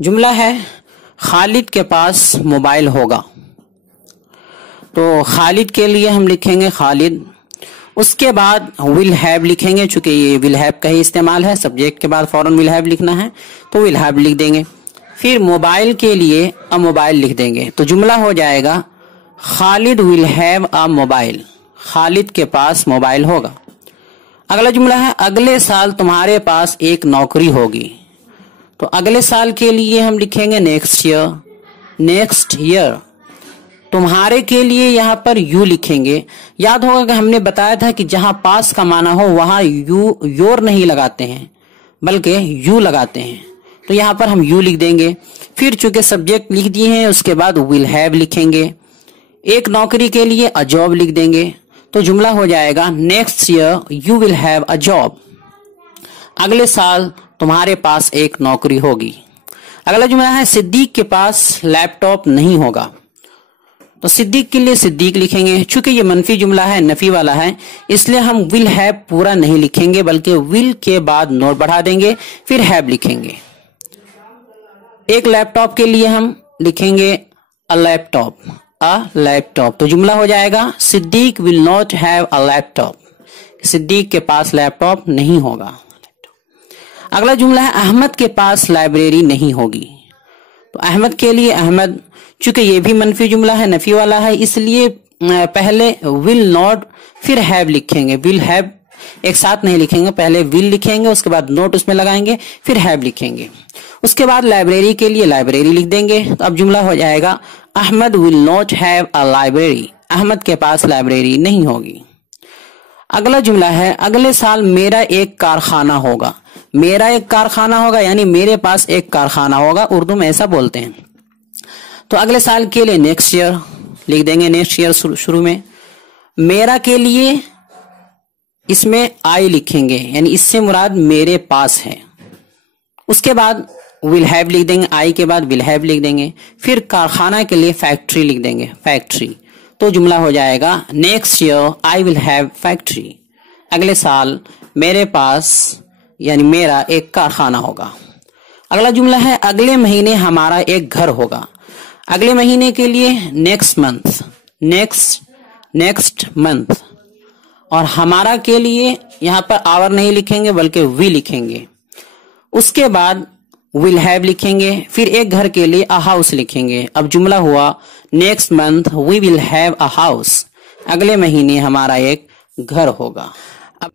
जुमला है खालिद के पास मोबाइल होगा। तो खालिद के लिए हम लिखेंगे खालिद, उसके बाद विल हैव लिखेंगे, चूंकि ये विल हैव का ही इस्तेमाल है, सब्जेक्ट के बाद फौरन विल हैव लिखना है तो विल हैव लिख देंगे। फिर मोबाइल के लिए अ मोबाइल लिख देंगे। तो जुमला हो जाएगा Khalid will have a mobile, Khalid के पास मोबाइल होगा। अगला जुमला है अगले साल तुम्हारे पास एक नौकरी होगी। तो अगले साल के लिए हम लिखेंगे नेक्स्ट ईयर, नेक्स्ट ईयर। तुम्हारे के लिए यहाँ पर यू लिखेंगे। याद होगा कि हमने बताया था कि जहां पास का माना हो वहां यू योर नहीं लगाते हैं बल्कि यू लगाते हैं, तो यहाँ पर हम यू लिख देंगे। फिर चूंकि सब्जेक्ट लिख दिए हैं उसके बाद विल हैव लिखेंगे। एक नौकरी के लिए अ जॉब लिख देंगे। तो जुमला हो जाएगा next year you will have a job, अगले साल तुम्हारे पास एक नौकरी होगी। अगला जुमला है सिद्दीक के पास लैपटॉप नहीं होगा। तो सिद्दीक के लिए सिद्दीक लिखेंगे। चूंकि ये मनफी जुमला है, नफी वाला है, इसलिए हम विल हैव पूरा नहीं लिखेंगे बल्कि विल के बाद नोट बढ़ा देंगे, फिर हैव लिखेंगे। एक लैपटॉप के लिए हम लिखेंगे अ लैपटॉप, अ लैपटॉप। तो जुमला हो जाएगा Siddique will not have a laptop, Siddique के पास लैपटॉप नहीं होगा। अगला जुमला है अहमद के पास लाइब्रेरी नहीं होगी। तो अहमद के लिए अहमद, चूंकि ये भी मनफी जुमला है, नफी वाला है, इसलिए पहले विल नॉट फिर हैव लिखेंगे। विल हैव एक साथ नहीं लिखेंगे, पहले विल लिखेंगे उसके बाद नोट उसमें लगाएंगे फिर हैव लिखेंगे। उसके बाद लाइब्रेरी के लिए लाइब्रेरी लिख देंगे। तो अब जुमला हो जाएगा Ahmad will not have a library, Ahmad के पास लाइब्रेरी नहीं होगी। अगला जुमला है अगले साल मेरा एक कारखाना होगा। मेरा एक कारखाना होगा यानी मेरे पास एक कारखाना होगा, उर्दू में ऐसा बोलते हैं। तो अगले साल के लिए नेक्स्ट ईयर लिख देंगे, नेक्स्ट ईयर शुरू में। मेरा के लिए इसमें आई लिखेंगे यानी इससे मुराद मेरे पास है। उसके बाद विल हैव लिख देंगे, आई के बाद विल हैव लिख देंगे। फिर कारखाना के लिए फैक्ट्री लिख देंगे, फैक्ट्री। तो जुमला हो जाएगा next year I will have factory, अगले साल मेरे पास यानी मेरा एक कारखाना होगा। अगला जुमला है अगले महीने हमारा एक घर होगा। अगले महीने के लिए नेक्स्ट मंथ, नेक्स्ट मंथ। और हमारा के लिए यहाँ पर आवर नहीं लिखेंगे बल्कि वी लिखेंगे। उसके बाद विल हैव लिखेंगे। फिर एक घर के लिए अ हाउस लिखेंगे। अब जुमला हुआ next month we will have a house, अगले महीने हमारा एक घर होगा। अब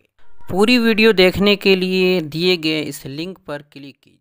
पूरी वीडियो देखने के लिए दिए गए इस लिंक पर क्लिक कीजिए।